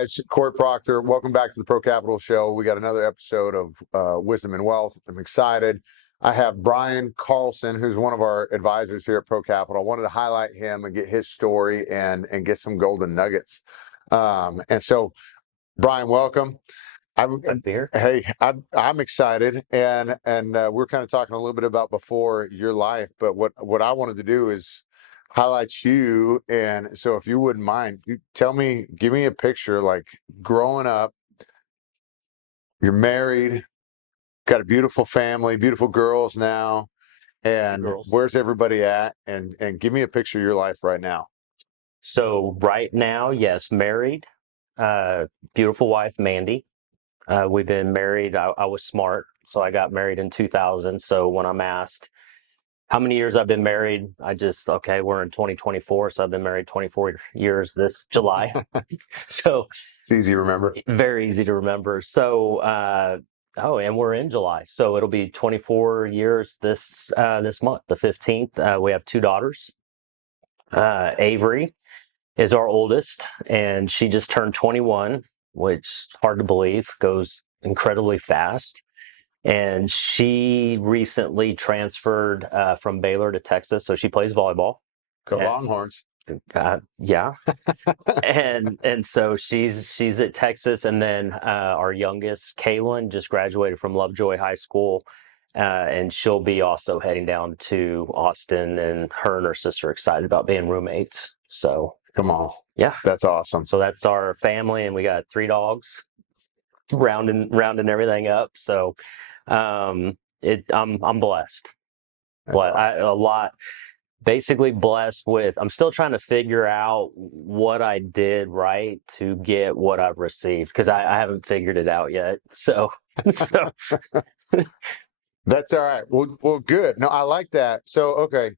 guys, Cory Procter. Welcome back to the Pro Capital Show. We got another episode of Wisdom and Wealth. I'm excited. I have Brian Carlson, who's one of our advisors here at Pro Capital. I wanted to highlight him and get his story and get some golden nuggets. And so, Brian, welcome. Hey, I'm excited, and we're kind of talking a little bit about before your life, but what I wanted to do is highlight you. And so if you wouldn't mind, you give me a picture, like growing up. You're married, got a beautiful family, beautiful girls now, and where's everybody at? And give me a picture of your life right now. So right now, yes, married, beautiful wife, Mandy. We've been married. I was smart, so I got married in 2000. So when I'm asked how many years I've been married, we're in 2024, so I've been married 24 years this July. So it's easy to remember. Very easy to remember. So, and we're in July, so it'll be 24 years this month, the 15th. We have two daughters. Avery is our oldest, and she just turned 21, which is hard to believe, goes incredibly fast. And she recently transferred from Baylor to Texas, so she plays volleyball. Go Longhorns. Yeah. and so she's at Texas, and then our youngest, Kaylin, just graduated from Lovejoy High School, and she'll be also heading down to Austin, and her and her sister are excited about being roommates. So come on. Yeah. That's awesome. So that's our family, and we got 3 dogs rounding everything up. So I'm blessed. Basically blessed with, I'm still trying to figure out what I did right to get what I've received, because I haven't figured it out yet. So that's all right. Well, good. No, I like that. So, okay.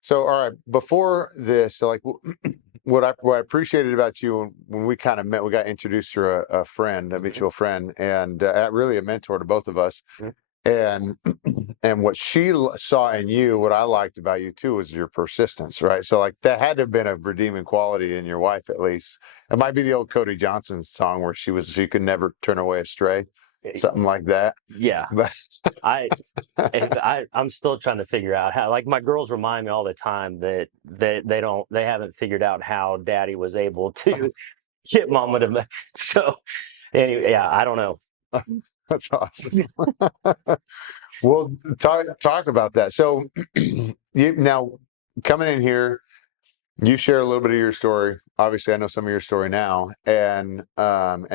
So, all right, before this, so like what I appreciated about you when we kind of met, we got introduced through a friend, a mutual friend, and really a mentor to both of us. And what she saw in you, what I liked about you too, was your persistence, right? So like that had to have been a redeeming quality in your wife, at least. It might be the old Cody Johnson song where she could never turn away astray, something like that. Yeah. I'm still trying to figure out how, like, my girls remind me all the time that they haven't figured out how Daddy was able to get Mama to. So anyway, yeah, I don't know. That's awesome. Well, talk about that. So now coming in here, you share a little bit of your story. Obviously, I know some of your story now, and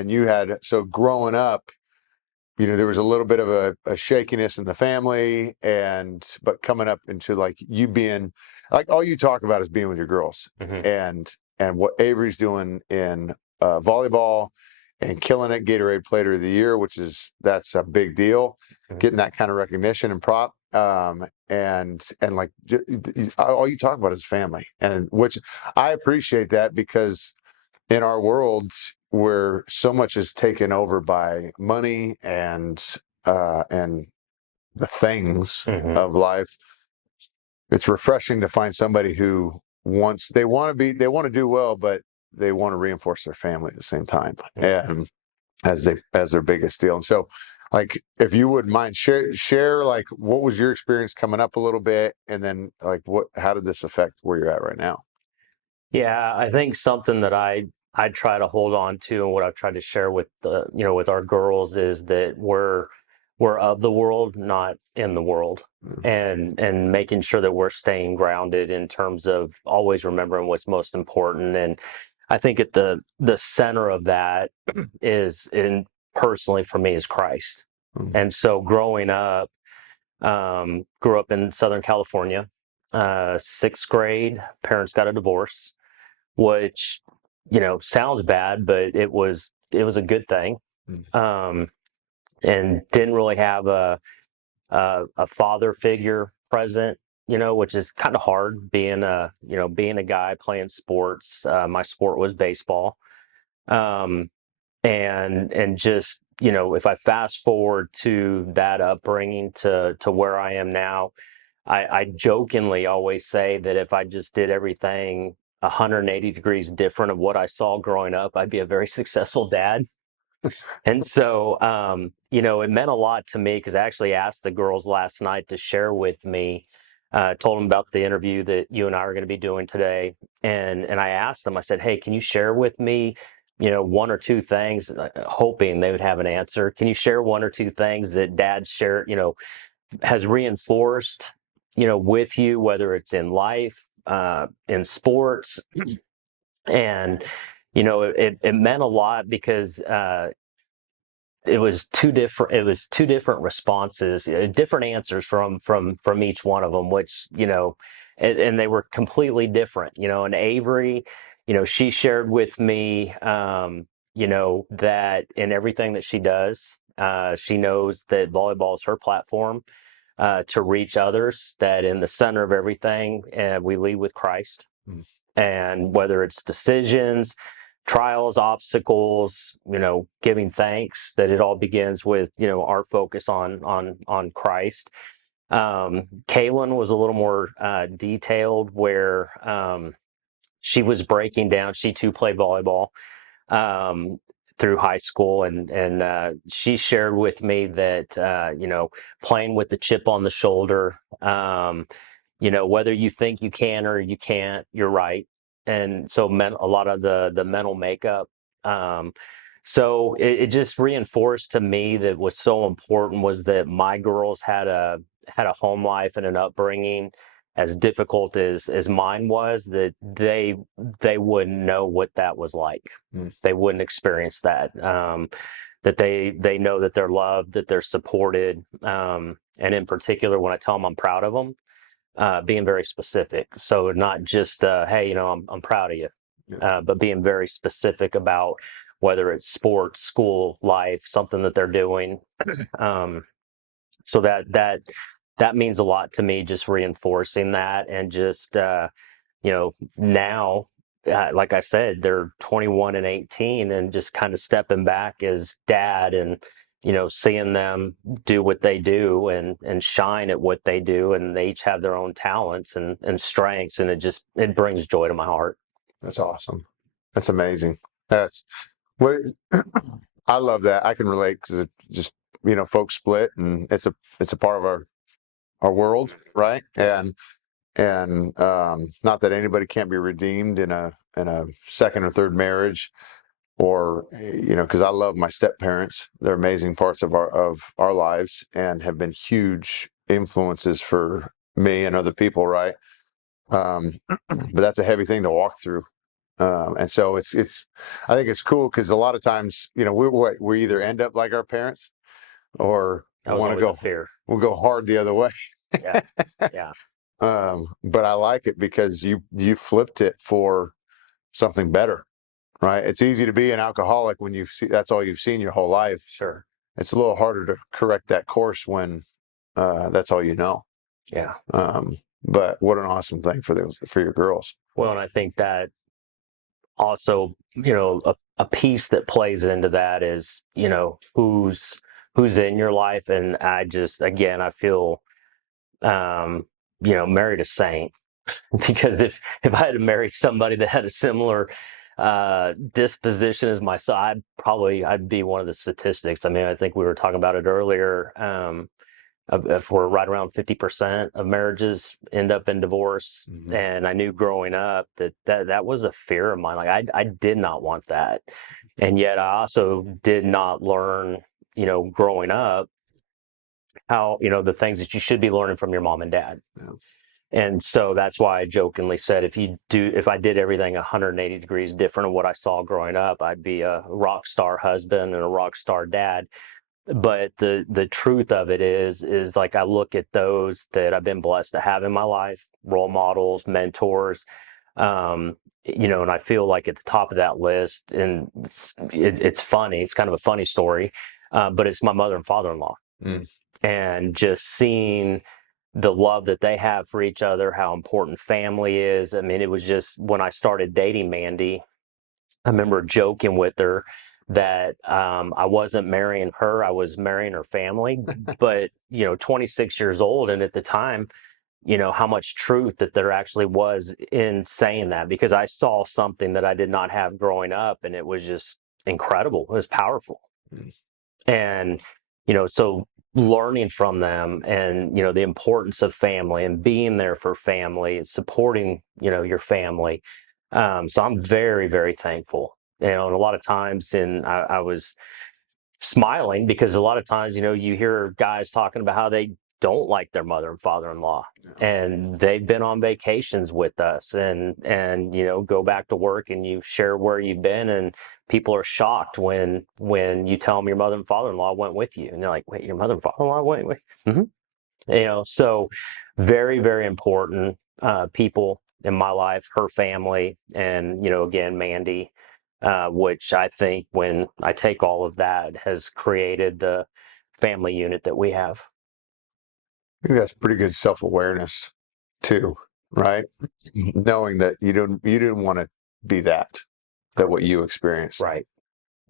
you had, so growing up, there was a little bit of a shakiness in the family, but coming up into like you being, like all you talk about is being with your girls, and what Avery's doing in volleyball and killing it, Gatorade Player of the Year, that's a big deal, getting that kind of recognition and prop, and like all you talk about is family, and which I appreciate that, because in our world where so much is taken over by money and the things of life, it's refreshing to find somebody who they want to do well, but they want to reinforce their family at the same time, and as their biggest deal. And so, like, if you wouldn't mind, share like what was your experience coming up a little bit, and then like how did this affect where you're at right now? Yeah, I think something that I try to hold on to, and what I've tried to share with with our girls, is that we're of the world, not in the world, and making sure that we're staying grounded in terms of always remembering what's most important. And I think at the center of that personally for me, is Christ. And so growing up, grew up in Southern California, 6th grade, parents got a divorce, which, sounds bad, but it was a good thing. And didn't really have a father figure present, which is kind of hard, being a guy playing sports. My sport was baseball. And just, if I fast forward to that upbringing to where I am now, I jokingly always say that if I just did everything 180 degrees different of what I saw growing up, I'd be a very successful dad. And so, it meant a lot to me because I actually asked the girls last night to share with me, told them about the interview that you and I are going to be doing today. And I asked them, I said, hey, can you share with me, one or two things, hoping they would have an answer. Can you share one or two things that dad shared, has reinforced, with you, whether it's in life, in sports? And, it meant a lot because, it was two different responses, different answers from each one of them, which, and they were completely different, and Avery, she shared with me, that in everything that she does, she knows that volleyball is her platform, to reach others, that in the center of everything, we lead with Christ. Mm. And whether it's decisions, trials, obstacles, giving thanks, that it all begins with, our focus on Christ. Kaylin was a little more detailed, where she was breaking down. She too played volleyball through high school, and she shared with me that playing with the chip on the shoulder, whether you think you can or you can't, you're right. And so a lot of the mental makeup. So it just reinforced to me that what's so important was that my girls had a home life and an upbringing as difficult as mine was, that they wouldn't know what that was like. Mm. They wouldn't experience that. That they know that they're loved, that they're supported, and in particular, when I tell them I'm proud of them, being very specific. So not just, hey, I'm proud of you, Yeah. but being very specific about whether it's sports, school, life, something that they're doing. So that means a lot to me, just reinforcing that. And just, now, like I said, they're 21 and 18, and just kind of stepping back as dad, and seeing them do what they do, and shine at what they do, and they each have their own talents and strengths, and it brings joy to my heart. That's awesome. That's amazing. That's what I love that. I can relate because it just, folks split, and it's a part of our world, right? And not that anybody can't be redeemed in a second or third marriage, or because I love my step parents. They're amazing parts of our lives, and have been huge influences for me and other people, right? But that's a heavy thing to walk through. And so I think it's cool because a lot of times, we either end up like our parents, or That was always a fear. we'll go hard the other way. Yeah, yeah, But I like it because you flipped it for something better, right? It's easy to be an alcoholic when that's all you've seen your whole life. sure. It's a little harder to correct that course when that's all you know. Yeah. But what an awesome thing for your girls. Well, and I think that also, a piece that plays into that is, who's in your life. And again, I feel, married a saint. Because if I had to marry somebody that had a similar disposition as myself, I'd be one of the statistics. I mean, I think we were talking about it earlier. If we're right around 50% of marriages end up in divorce. Mm-hmm. And I knew growing up that was a fear of mine. Like I did not want that. And yet I also did not learn, growing up, how, the things that you should be learning from your mom and dad. Yeah. And so that's why I jokingly said, if I did everything 180 degrees different of what I saw growing up, I'd be a rock star husband and a rock star dad. But the truth of it is like, I look at those that I've been blessed to have in my life, role models, mentors, and I feel like at the top of that list, and it's funny, it's kind of a funny story, but it's my mother and father-in-law. Mm. And just seeing the love that they have for each other, how important family is. I mean, it was just when I started dating Mandy, I remember joking with her that I wasn't marrying her, I was marrying her family. But 26 years old, and at the time, how much truth that there actually was in saying that, because I saw something that I did not have growing up, and it was just incredible. It was powerful. Mm. And, so learning from them, and, the importance of family and being there for family and supporting, your family. So I'm very, very thankful. And a lot of times, and I was smiling because a lot of times, you hear guys talking about how they don't like their mother and father-in-law, Yeah. and they've been on vacations with us, and go back to work, and you share where you've been, and people are shocked when you tell them your mother and father-in-law went with you, and they're like, wait, your mother and father-in-law went with so very, very important people in my life, her family, and again, Mandy, which I think, when I take all of that, has created the family unit that we have. I think that's pretty good self-awareness too, right? Knowing that you didn't want to be that what you experienced. Right.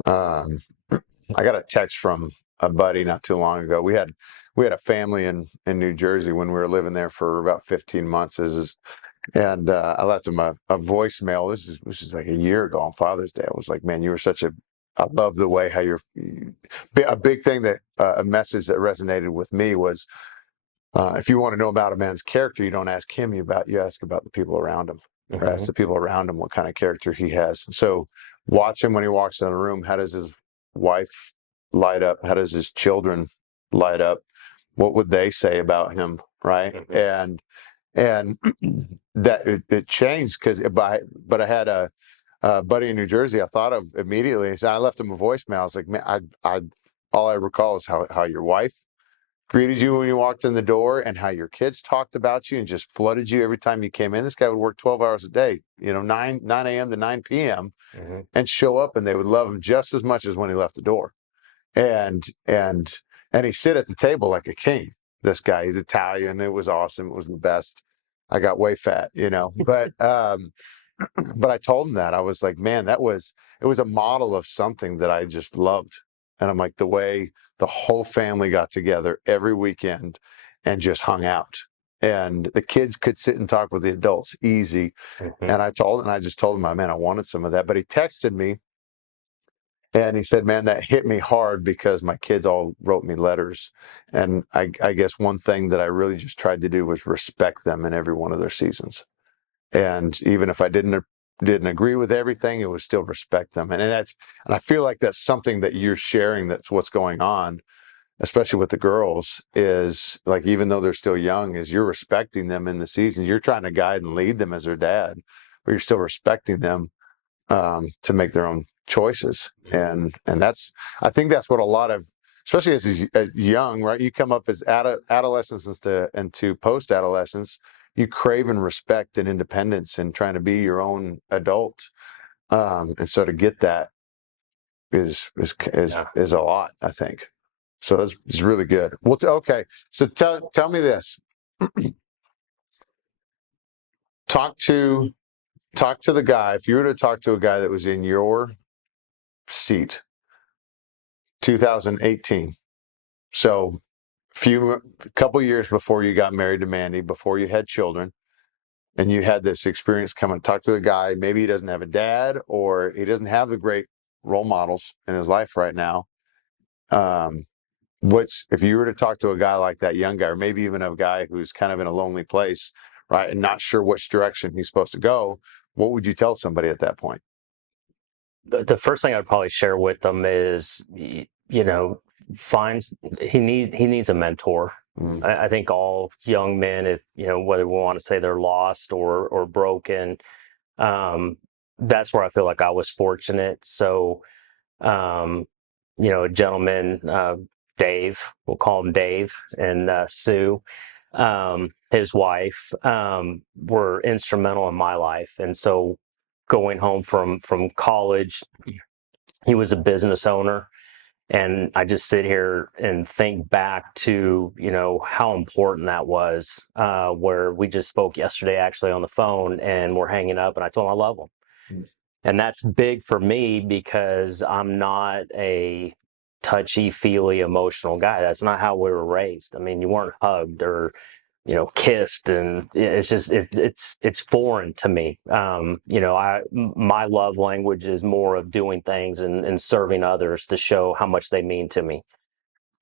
Um, I got a text from a buddy not too long ago. We had a family in New Jersey when we were living there for about 15 months. And I left him a voicemail. This is like a year ago on Father's Day. I was like, man, you were such I love the way how a big thing that a message that resonated with me was, if you want to know about a man's character, you don't ask him you ask about the people around him, or ask the people around him what kind of character he has. So watch him when he walks in the room. How does his wife light up? How does his children light up? What would they say about him? Right. And that it changed but I had a buddy in New Jersey I thought of immediately. So I left him a voicemail. I was like, man, I all I recall is how your wife greeted you when you walked in the door, and how your kids talked about you and just flooded you every time you came in. This guy would work 12 hours a day, 9 a.m. to 9 p.m. and show up, and they would love him just as much as when he left the door. And he sit at the table like a king. This guy, he's Italian. It was awesome. It was the best. I got way fat, but I told him that. I was like, man, it was a model of something that I just loved. And I'm like, the way the whole family got together every weekend and just hung out. And the kids could sit and talk with the adults easy. And I just told him, man, I wanted some of that. But he texted me and he said, man, that hit me hard because my kids all wrote me letters. And I guess one thing that I really just tried to do was respect them in every one of their seasons. And even if I didn't agree with everything, it was still respect them. And I feel like that's something that you're sharing. That's what's going on, especially with the girls, is like, even though they're still young, is you're respecting them in the season. You're trying to guide and lead them as their dad, but you're still respecting them to make their own choices. And I think that's what a lot of, especially as young, right? You come up as adolescence into post-adolescence, you crave and respect and independence and trying to be your own adult. And so to get that is a lot, I think. So that's really good. Well, okay. So tell me this. Talk to the guy. If you were to talk to a guy that was in your seat, 2018. So couple years before you got married to Mandy, before you had children, and you had this experience, come and talk to the guy. Maybe he doesn't have a dad, or he doesn't have the great role models in his life right now. If you were to talk to a guy like that, young guy, or maybe even a guy who's kind of in a lonely place, right, and not sure which direction he's supposed to go, what would you tell somebody at that point? The first thing I'd probably share with them is, finds he needs a mentor. I think all young men, if whether we want to say they're lost or broken, that's where I feel like I was fortunate. So, a gentleman, Dave, we'll call him Dave, and Sue, his wife, were instrumental in my life. And so, going home from college, he was a business owner. And I just sit here and think back to, how important that was, where we just spoke yesterday, actually, on the phone, and we're hanging up, and I told him I love him. And that's big for me because I'm not a touchy-feely emotional guy. That's not how we were raised. I mean, you weren't hugged or kissed, and it's just it's foreign to me. My love language is more of doing things and serving others to show how much they mean to me.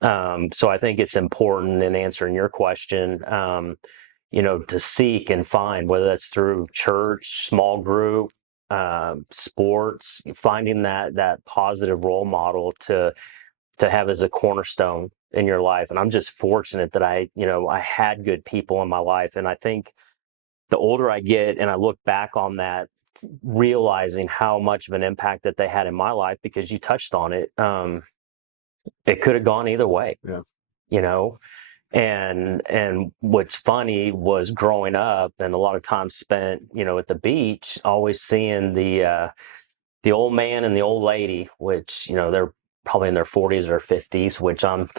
So I think it's important in answering your question, to seek and find, whether that's through church, small group, sports, finding that positive role model to have as a cornerstone in your life. And I'm just fortunate that I had good people in my life. And I think the older I get and I look back on that, realizing how much of an impact that they had in my life, because you touched on it, it could have gone either way. Yeah. you know and what's funny was growing up and a lot of time spent at the beach, always seeing the old man and the old lady, which they're probably in their 40s or 50s, which I'm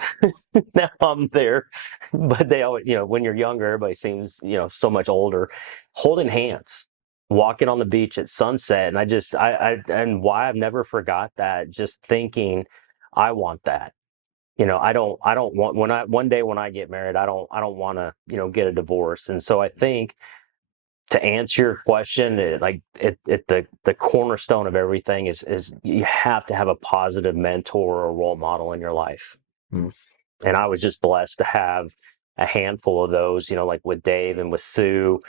now I'm there. But they always, when you're younger, everybody seems so much older, holding hands, walking on the beach at sunset. And and why I've never forgot that, just thinking, I want that. I don't want, one day when I get married, I don't want to get a divorce. And so I think, to answer your question, the cornerstone of everything is you have to have a positive mentor or role model in your life. Mm. And I was just blessed to have a handful of those, like with Dave and with Sue,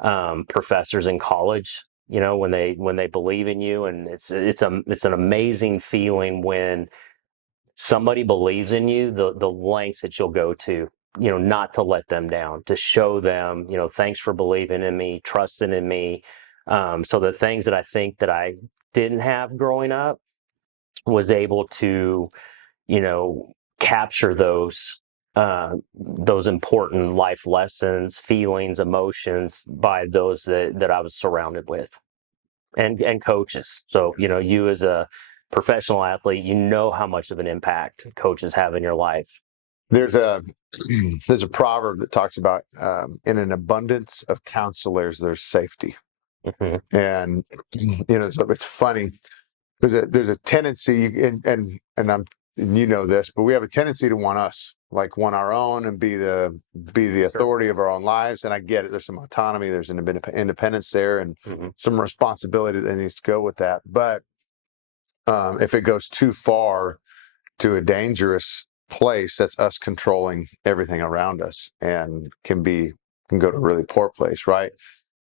professors in college, when they believe in you. And it's an amazing feeling when somebody believes in you, the lengths that you'll go to, not to let them down, to show them, thanks for believing in me, trusting in me. So the things that I think that I didn't have growing up, was able to, capture those important life lessons, feelings, emotions by those that I was surrounded with, and coaches. So, you as a professional athlete, how much of an impact coaches have in your life. There's a proverb that talks about, in an abundance of counselors, there's safety. Mm-hmm. And so it's funny. There's a tendency, and this, but we have a tendency to want our own and be the authority of our own lives. And I get it. There's some autonomy, there's an independence there, and Mm-hmm. some responsibility that needs to go with that. But if it goes too far to a dangerous place, that's us controlling everything around us, and can go to a really poor place, right?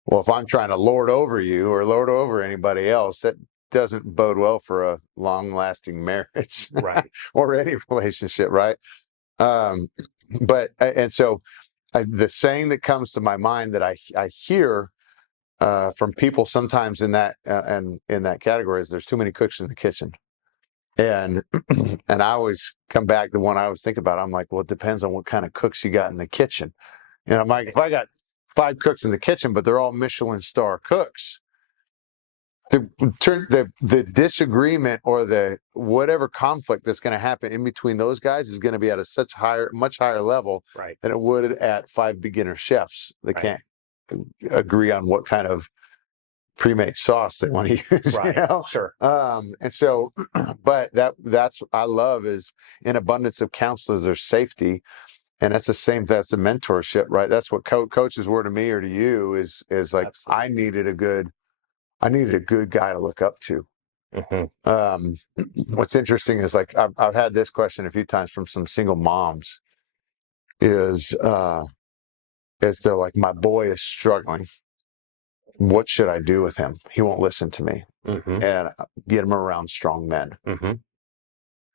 Well, if I'm trying to lord over you or lord over anybody else, that doesn't bode well for a long-lasting marriage, Right. or any relationship, right? So the saying that comes to my mind that I hear from people sometimes in that and in that category is, there's too many cooks in the kitchen. And and I always come back to one I always think about. I'm like, well, it depends on what kind of cooks you got in the kitchen. And I'm like, if I got 5 cooks in the kitchen, but they're all Michelin star cooks, the disagreement or the whatever conflict that's going to happen in between those guys is going to be at a much higher level, Right. than it would at 5 beginner chefs that Right. can't agree on what kind of pre-made sauce they want to use. Right. Sure. And so, but that's I love is, in abundance of counselors, there's safety. And that's that's a mentorship, right? That's what coaches were to me or to you, is like, Absolutely. I needed a good guy to look up to. Mm-hmm. What's interesting is, like, I've had this question a few times from some single moms, is they're like, my boy is struggling. What should I do with him? He won't listen to me. Mm-hmm. And get him around strong men. Mm-hmm.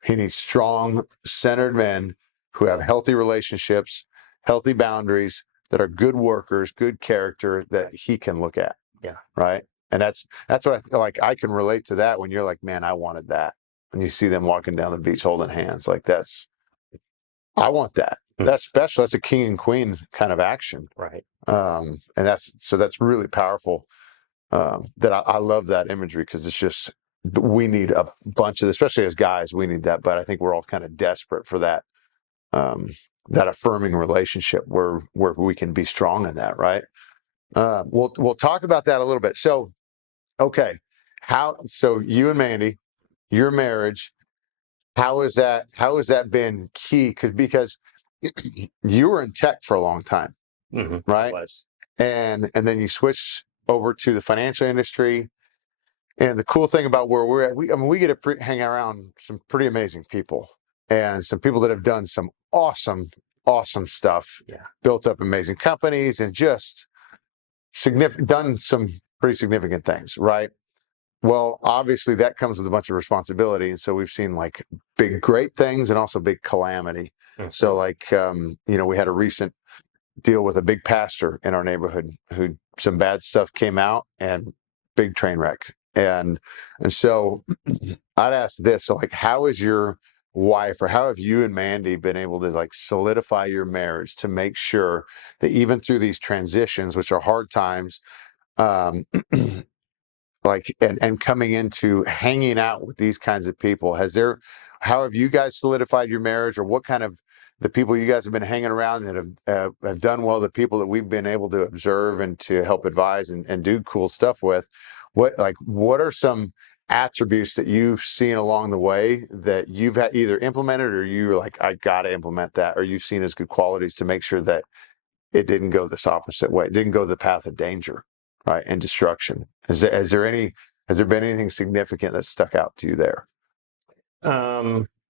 He needs strong, centered men who have healthy relationships, healthy boundaries, that are good workers, good character, that he can look at. Yeah. Right. And that's what I feel like. I can relate to that when you're like, man, I wanted that. And you see them walking down the beach holding hands, like, I want that. Mm-hmm. That's special. That's a king and queen kind of action. Right. And that's really powerful. That I love that imagery, because it's just, we need a bunch of, especially as guys, we need that. But I think we're all kind of desperate for that, that affirming relationship where we can be strong in that, right? We'll talk about that a little bit. So, okay, so you and Mandy, your marriage, how has that been key? Because you were in tech for a long time. right? Was. And then you switch over to the financial industry. And the cool thing about where we're at, we get to hang around some pretty amazing people and some people that have done some awesome stuff, built up amazing companies, and just done some pretty significant things, right? Well, obviously that comes with a bunch of responsibility. And so we've seen like big, great things and also big calamity. So like, we had a recent deal with a big pastor in our neighborhood who some bad stuff came out and big train wreck. And so I'd ask this, so like, how is your wife, or how have you and Mandy been able to like solidify your marriage to make sure that even through these transitions, which are hard times, um, like, and coming into hanging out with these kinds of people, how have you guys solidified your marriage, or what kind of the people you guys have been hanging around that have done well, the people that we've been able to observe and to help advise and do cool stuff with, what are some attributes that you've seen along the way that you've had either implemented, or you're like, I got to implement that, or you've seen as good qualities to make sure that it didn't go this opposite way, it didn't go the path of danger, right, and destruction? Has there been anything significant that stuck out to you there?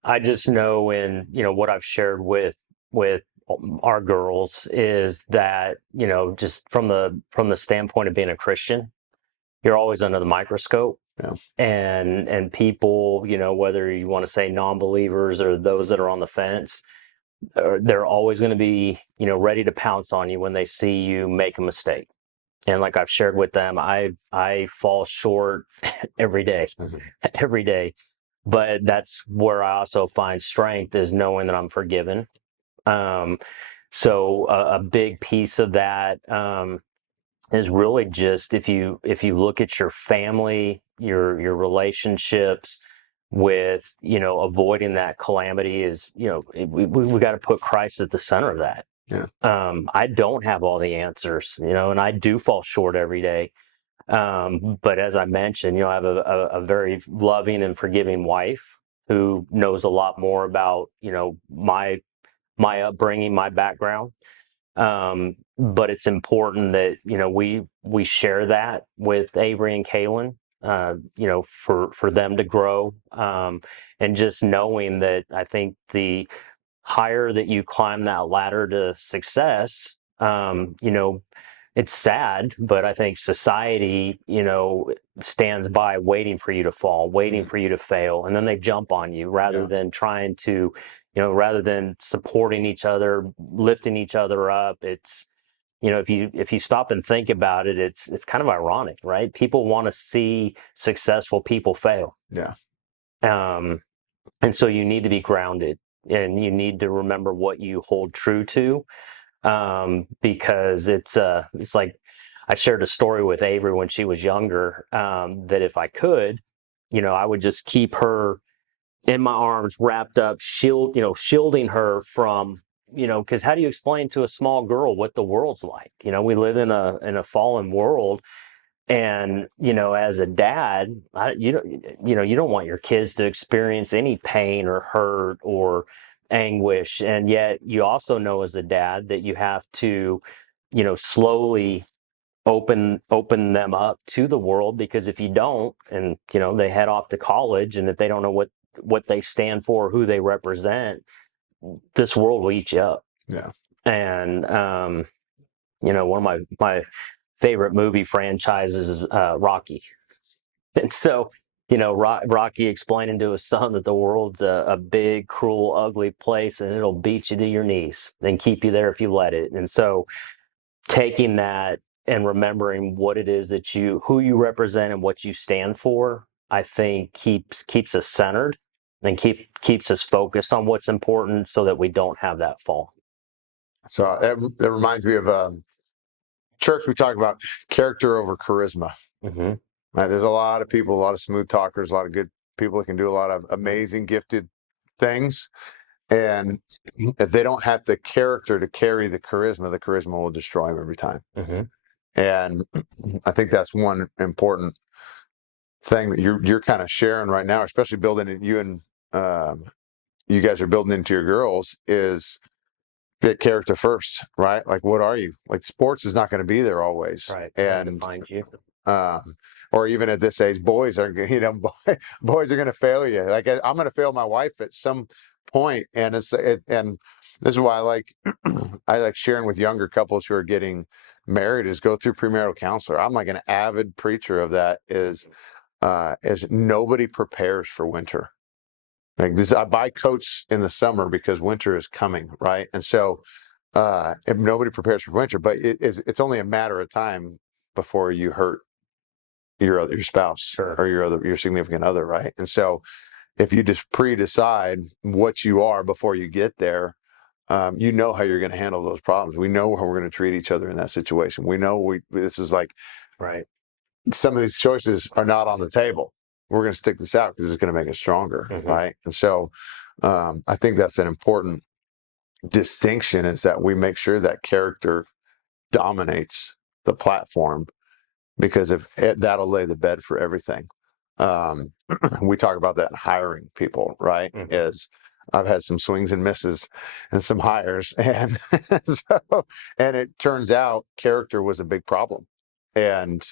I just know in, what I've shared with our girls is that, just from the standpoint of being a Christian, you're always under the microscope. Yeah. And people, whether you want to say non-believers or those that are on the fence, they're always going to be, ready to pounce on you when they see you make a mistake. And like I've shared with them, I fall short every day, every day. But that's where I also find strength, is knowing that I'm forgiven. So a big piece of that is really just if you look at your family, your relationships with, avoiding that calamity, is, we got to put Christ at the center of that. Yeah. I don't have all the answers, and I do fall short every day. But as I mentioned, I have a very loving and forgiving wife who knows a lot more about, my upbringing, my background. But it's important that, we share that with Avery and Kaylin, for them to grow. And just knowing that, I think the higher that you climb that ladder to success, it's sad, but I think society, stands by waiting for you to fall, waiting for you to fail, and then they jump on you rather than trying to, rather than supporting each other, lifting each other up. It's, if you stop and think about it, it's kind of ironic, right? People want to see successful people fail. Yeah. And so you need to be grounded, and you need to remember what you hold true to. Because it's like, I shared a story with Avery when she was younger, that if I could, I would just keep her in my arms, wrapped up, shielding her from, because how do you explain to a small girl what the world's like? We live in a fallen world. And, as a dad, you don't want your kids to experience any pain or hurt or anguish. And yet you also know, as a dad, that you have to, slowly open them up to the world, because if you don't, and, they head off to college, and if they don't know what they stand for, who they represent, this world will eat you up. Yeah. And, one of my favorite movie franchises is Rocky. And so, Rocky explaining to his son that the world's a big, cruel, ugly place, and it'll beat you to your knees and keep you there if you let it. And so taking that and remembering what it is who you represent and what you stand for, I think keeps us centered and keeps us focused on what's important, so that we don't have that fall. So that reminds me of church. We talk about character over charisma. Right? There's a lot of people, a lot of smooth talkers, a lot of good people that can do a lot of amazing, gifted things. And if they don't have the character to carry the charisma will destroy them every time. And I think that's one important thing that you're kind of sharing right now, especially building it, you guys are building into your girls, is the character first, right? Like, what are you? Like, sports is not going to be there always, Right. and Find you. or even at this age, boys are, boys are going to fail you. Like, I'm going to fail my wife at some point, and and this is why I like I like sharing with younger couples who are getting married is go through premarital counselor. I'm like an avid preacher of that. Is nobody prepares for winter. Like this, I buy coats in the summer because winter is coming, right? And so if nobody prepares for winter, but it's only a matter of time before you hurt your spouse Sure. or your significant other, right? And so if you just pre-decide what you are before you get there, you know how you're going to handle those problems. We know how we're going to treat each other in that situation. We know this is like, right. Some of these choices are not on the table. We're going to stick this out because it's going to make us stronger, right? And so I think that's an important distinction, is that we make sure that character dominates the platform, because if that'll lay the bed for everything. We talk about that in hiring people, right? Is I've had some swings and misses and some hires, and and it turns out character was a big problem, and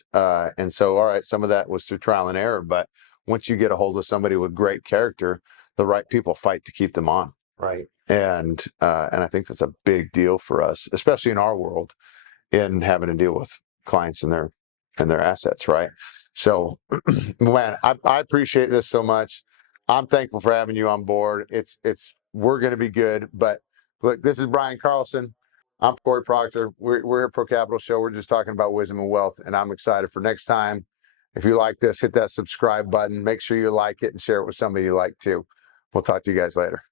so all right, some of that was through trial and error, but once you get a hold of somebody with great character, the right people fight to keep them on, right? And I think that's a big deal for us, especially in our world, in having to deal with clients and their assets, right? So, man, I appreciate this so much. I'm thankful for having you on board. We're going to be good. But look, this is Brian Carlson. I'm Cory Procter. We're at Pro Capital Show. We're just talking about wisdom and wealth, and I'm excited for next time. If you like this, hit that subscribe button. Make sure you like it and share it with somebody you like too. We'll talk to you guys later.